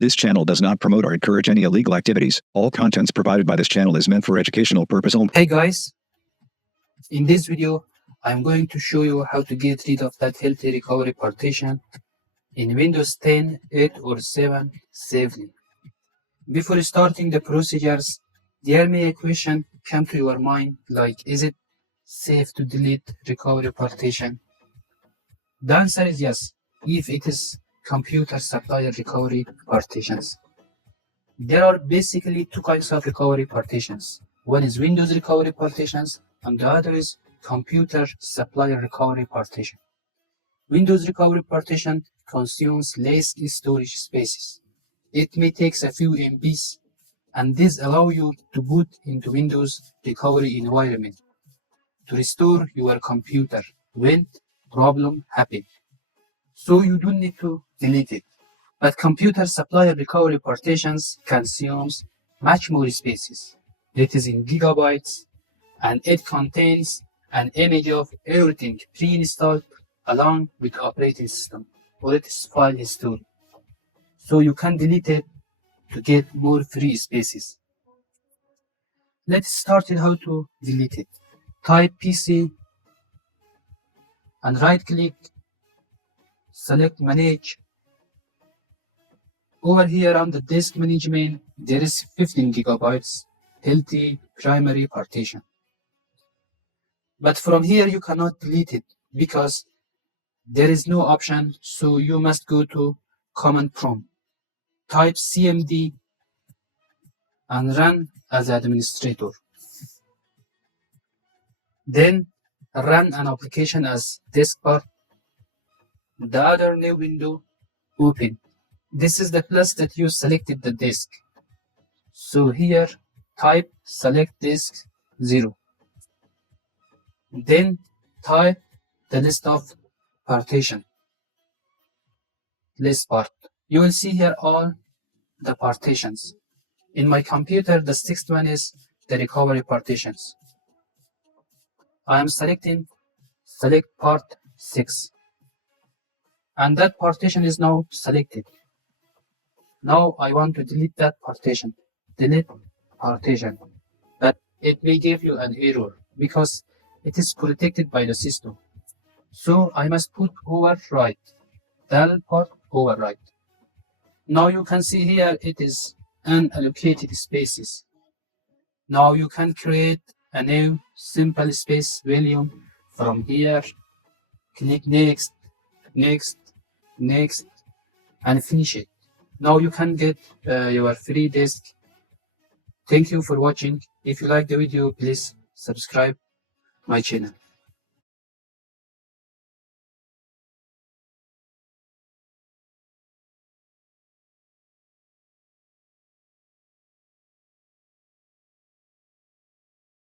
This channel does not promote or encourage any illegal activities. All contents provided by this channel is meant for educational purpose only. Hey guys, in this video I'm going to show you how to get rid of that healthy recovery partition in Windows 10, 8 or 7 safely. Before starting the procedures, there may a question come to your mind like, is it safe to delete recovery partition? The answer is yes, if it is computer supplier recovery partitions. There are basically two kinds of recovery partitions. One is Windows recovery partitions and the other is computer supplier recovery partition. Windows recovery partition consumes less storage spaces. It may take a few MBs, and this allows you to boot into Windows recovery environment to restore your computer when problem happens. So you don't need to delete it. But computer supplier recovery partitions consumes much more spaces. It is in gigabytes, and it contains an image of everything pre-installed along with the operating system or its file history. So you can delete it to get more free spaces. Let's start with how to delete it. Type PC and right click, select manage. Over here on the disk management, there is 15 gigabytes healthy primary partition. But from here you cannot delete it because there is no option, so you must go to command prompt. Type cmd and run as administrator. Then run an application as diskpart. The other new window open. This is the place that you selected the disk. So here type select disk 0. Then type the list of partition. List part. You will see here all the partitions. In my computer, the sixth one is the recovery partitions. I am selecting select part 6. And that partition is now selected. Now I want to delete that partition. Delete partition. But it may give you an error because it is protected by the system. So I must put overwrite. Del part overwrite. Now you can see here it is unallocated spaces. Now you can create a new simple space volume from here. Click next, next, next, and finish it. Now you can get your free disk. Thank you for watching. If you like the video, please subscribe my channel.